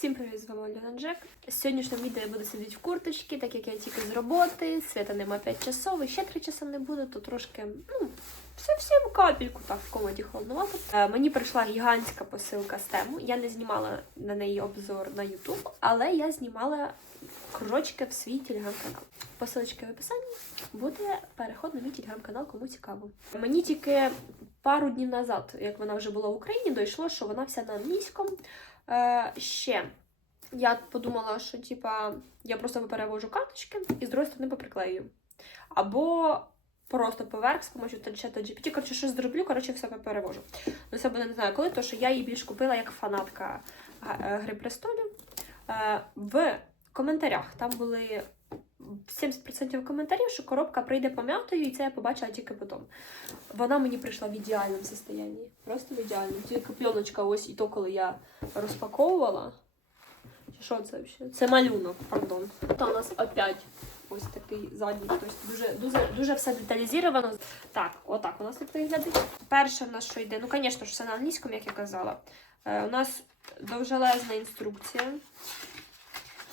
Всім привіт, з вами Альона Джек. З сьогоднішнього відео я буду сидіти в курточці, так як я тільки з роботи, свята нема 5 часов, і ще 3 часа не буде, то трошки, ну, зовсім капельку так в комнаті холодновато. Е, мені прийшла гігантська посилка з тему. Я не знімала на неї обзор на YouTube, але я знімала крочки в свій телеграм-канал. Посилочка в описанні буде переход на мій телеграм-канал, кому цікаво. Мені тільки пару днів назад, як вона вже була в Україні, дійшло, що вона вся на англійському. Е, ще я подумала, що типа я просто перевожу карточки і з другої сторони поприклею. Або просто поверх з допомогою чата GPT. Коротше, щось зроблю, коротше, все перевожу. Ну, це буде не знаю коли, тому що я її більш купила як фанатка е, Гри престолів. Е, в коментарях там були 70% коментарів, що коробка прийде пом'ятою, і це я побачила тільки потім. Вона мені прийшла в ідеальному стані. Просто в ідеальному. Тільки пленочка ось і то, коли я розпаковувала. Що це взагалі? Це малюнок, пардон. Та у нас опять ось такий задній. Тобто дуже, дуже, дуже все деталізовано. Так, отак у нас тут виглядить. Перше в нас що йде, ну, звісно ж, все на англійському, як я казала. Е, у нас довжелезна інструкція.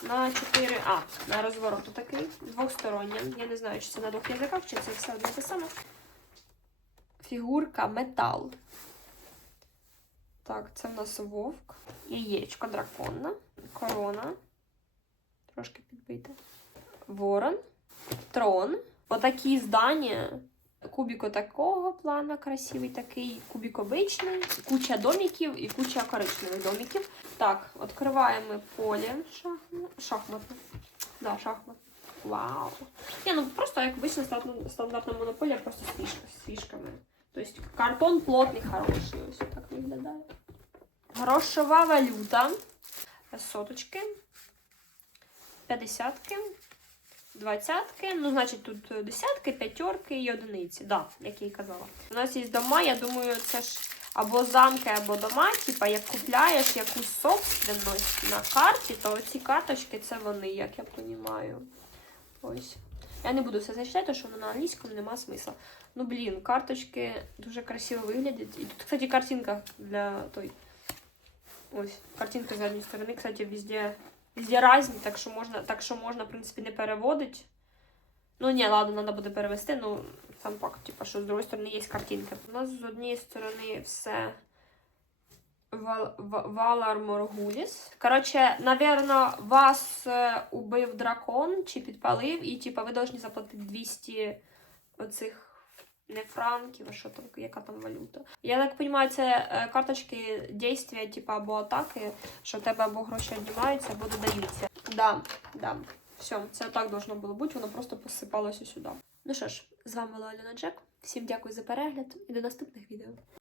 На 4. А, на розворот такий. Двохстороння. Я не знаю, чи це на двох язиках, чи це все одне те саме. Фігурка метал. Так, це в нас вовк. Яєчко драконна. Корона. Трошки підбите. Ворон. Трон. Отакі здання. Кубік такого плана, красивий такий, кубік обичний, куча домиків і куча коричневих домиків. Так, відкриваємо поле шахмат. шахматне. Да, шахмат. Вау. Ні, ну просто як обычно стандартна, монополія, просто з. З фішками. Тобто картон плотний, хороший. Ось так виглядає. Грошова валюта. Соточки. П'ятдесятки. Двадцятки, ну, значить, тут десятки, п'ятерки і одиниці. Да, як я і казала. У нас є дома, я думаю, це ж або замки, або дома. Типа, як купляєш якусь собственність на карті, то ці карточки це вони, як я розумію. Ось. Я не буду все зачитати, що воно на англійському нема смисла. Ну, блін, карточки дуже красиво виглядять. І тут, кстати, картинка для той. Ось, картинка з задньої сторони, кстати, везде. Везде різні, так що можна, так що можна, в принципі, не переводити. Ну, ні, ладно, треба буде перевести, ну, сам факт, типу, що з другої сторони є картинка. У нас з однієї сторони все Вал, Ва- Валар Моргуліс. Коротше, навірно, вас е, убив дракон чи підпалив, і, типу, ви повинні заплатити 200 оцих не франків, а що там, яка там валюта. Я так розумію, це е, карточки дійства, типу, або атаки, що в тебе або гроші віднімаються, або додаються. Да, да. Все, це так должно було бути, воно просто посипалося сюди. Ну що ж, з вами була Альона Джек. Всім дякую за перегляд і до наступних відео.